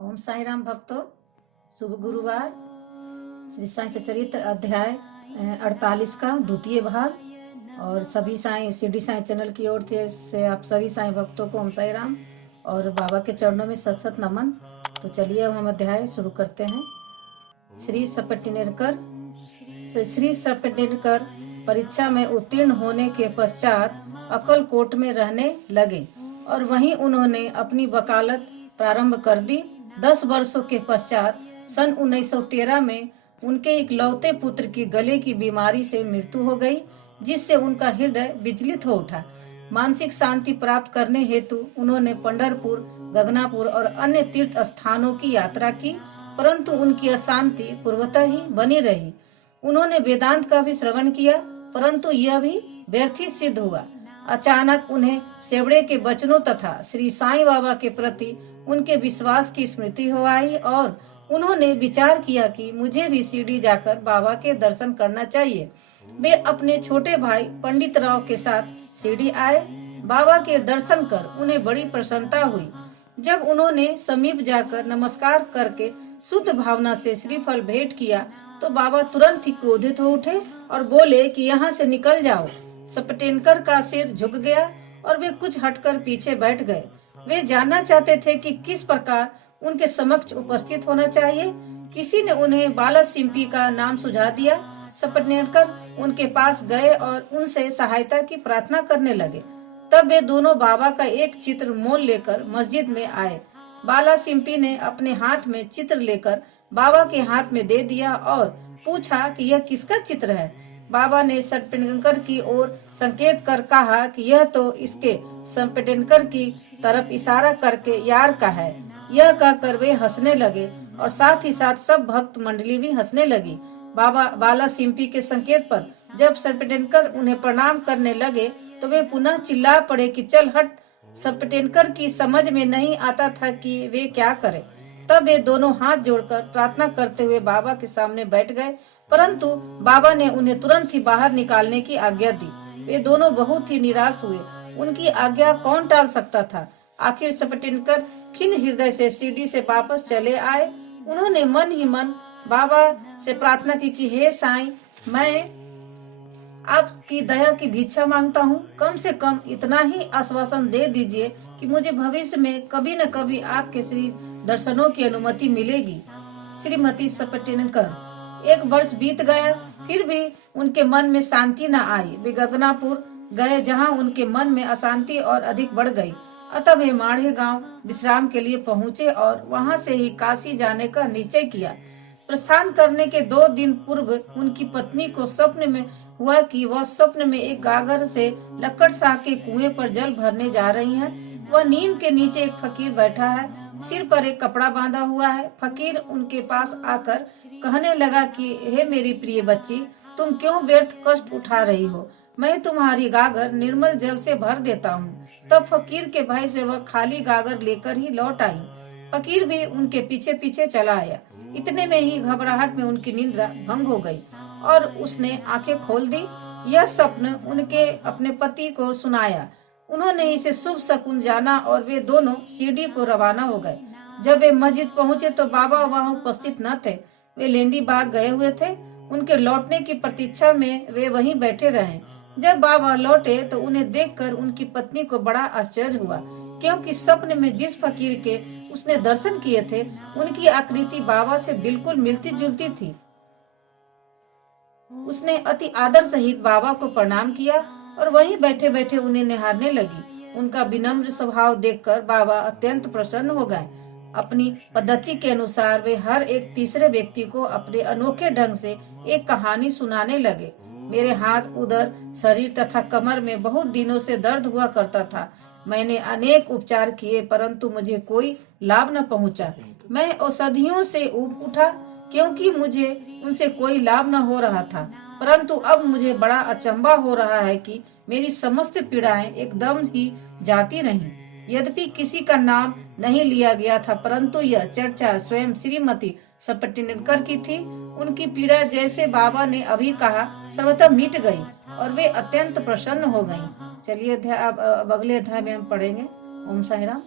ओम साई राम भक्तों, शुभ गुरुवार। श्री साई सचरित्र अध्याय 48 का द्वितीय भाग। और सभी साई शिरडी साई चैनल की ओर से आप सभी साई भक्तों को ओम साई राम और बाबा के चरणों में सत सत नमन। तो चलिए अब हम अध्याय शुरू करते हैं। श्री सपटेनकर परीक्षा में उत्तीर्ण होने के पश्चात अक्कलकोट में रहने लगे और वहीं उन्होंने अपनी वकालत प्रारंभ कर दी। 10 वर्षों के पश्चात सन 1913 में उनके इकलौते पुत्र की गले की बीमारी से मृत्यु हो गई, जिससे उनका हृदय विचलित हो उठा। मानसिक शांति प्राप्त करने हेतु उन्होंने पंढरपुर, गगनापुर और अन्य तीर्थ स्थानों की यात्रा की, परंतु उनकी अशांति पूर्वतः ही बनी रही। उन्होंने वेदांत का भी श्रवण किया, परंतु यह भी व्यर्थ ही सिद्ध हुआ। अचानक उन्हें सेवड़े के वचनों तथा श्री साईं बाबा के प्रति उनके विश्वास की स्मृति हो आई और उन्होंने विचार किया कि मुझे भी शिरडी जाकर बाबा के दर्शन करना चाहिए। वे अपने छोटे भाई पंडित राव के साथ शिरडी आए। बाबा के दर्शन कर उन्हें बड़ी प्रसन्नता हुई। जब उन्होंने समीप जाकर नमस्कार करके शुद्ध भावना से श्रीफल भेंट किया तो बाबा तुरंत ही क्रोधित हो उठे और बोले कि यहाँ से निकल जाओ। सपटेनकर का सिर झुक गया और वे कुछ हटकर पीछे बैठ गए। वे जानना चाहते थे कि किस प्रकार उनके समक्ष उपस्थित होना चाहिए। किसी ने उन्हें बाला सिंपी का नाम सुझा दिया। सपटेनकर उनके पास गए और उनसे सहायता की प्रार्थना करने लगे। तब वे दोनों बाबा का एक चित्र मोल लेकर मस्जिद में आए। बाला सिंपी ने अपने हाथ में चित्र लेकर बाबा के हाथ में दे दिया और पूछा कि यह किसका चित्र है। बाबा ने सपटेनकर की ओर संकेत कर कहा कि यह तो इसके सपटेनकर की तरफ इशारा करके यार का है। यह कहकर वे हंसने लगे और साथ ही साथ सब भक्त मंडली भी हंसने लगी। बाबा बाला सिंपी के संकेत पर जब सपटेनकर उन्हें प्रणाम करने लगे तो वे पुनः चिल्ला पड़े कि चल हट। सपटेनकर की समझ में नहीं आता था कि वे क्या करें। तब वे दोनों हाथ जोड़कर प्रार्थना करते हुए बाबा के सामने बैठ गए, परंतु बाबा ने उन्हें तुरंत ही बाहर निकालने की आज्ञा दी। वे दोनों बहुत ही निराश हुए। उनकी आज्ञा कौन टाल सकता था। आखिर सपटेनकर खिन्न हृदय से शिरडी से वापस चले आए। उन्होंने मन ही मन बाबा से प्रार्थना की कि हे साईं, मैं आपकी दया की भिक्षा मांगता हूँ। कम से कम इतना ही आश्वासन दे दीजिए कि मुझे भविष्य में कभी न कभी आपके श्री दर्शनों की अनुमति मिलेगी। श्रीमती सपटेनकर। 1 वर्ष बीत गया, फिर भी उनके मन में शांति न आई। वे गगनापुर गए, जहाँ उनके मन में अशांति और अधिक बढ़ गई। अतः वे माढ़े गांव विश्राम के लिए पहुँचे और वहां से ही काशी जाने का निश्चय किया। प्रस्थान करने के 2 दिन पूर्व उनकी पत्नी को स्वप्न में हुआ कि वह स्वप्न में एक गागर से लक्कड़ शाह के कुएं पर जल भरने जा रही हैं। वह नीम के नीचे एक फकीर बैठा है, सिर पर एक कपड़ा बांधा हुआ है। फकीर उनके पास आकर कहने लगा कि हे मेरी प्रिय बच्ची, तुम क्यों व्यर्थ कष्ट उठा रही हो। मैं तुम्हारी गागर निर्मल जल से भर देता हूँ। तब फकीर के भाई से वह खाली गागर लेकर ही लौट आई। फकीर भी उनके पीछे पीछे चला आया। इतने में ही घबराहट में उनकी निद्रा भंग हो गई और उसने आंखें खोल दी। यह स्वप्न उनके अपने पति को सुनाया। उन्होंने इसे शुभ शकुन जाना और वे दोनों शिरडी को रवाना हो गए। जब वे मस्जिद पहुंचे तो बाबा वहां उपस्थित न थे। वे लेंडी बाग गए हुए थे। उनके लौटने की प्रतीक्षा में वे वहीं बैठे रहे। जब बाबा लौटे तो उन्हें देखकर उनकी पत्नी को बड़ा आश्चर्य हुआ, क्योंकि स्वप्न में जिस फकीर के उसने दर्शन किए थे उनकी आकृति बाबा से बिल्कुल मिलती जुलती थी। उसने अति आदर सहित बाबा को प्रणाम किया और वहीं बैठे बैठे उन्हें निहारने लगी। उनका विनम्र स्वभाव देखकर बाबा अत्यंत प्रसन्न हो गए। अपनी पद्धति के अनुसार वे हर एक तीसरे व्यक्ति को अपने अनोखे ढंग से एक कहानी सुनाने लगे। मेरे हाथ, उदर, शरीर तथा कमर में बहुत दिनों से दर्द हुआ करता था। मैंने अनेक उपचार किए, परंतु मुझे कोई लाभ न पहुंचा। मैं औषधियों से ऊब उठा, क्योंकि मुझे उनसे कोई लाभ न हो रहा था। परंतु अब मुझे बड़ा अचंभा हो रहा है कि मेरी समस्त पीड़ाएं एकदम ही जाती रहीं। यद्यपि किसी का नाम नहीं लिया गया था, परंतु यह चर्चा स्वयं श्रीमती सपटेनकर की थी। उनकी पीड़ा, जैसे बाबा ने अभी कहा, सर्वथा मिट गई और वे अत्यंत प्रसन्न हो गईं। चलिए अब अगले अध्याय में हम पढ़ेंगे। ओम साई राम।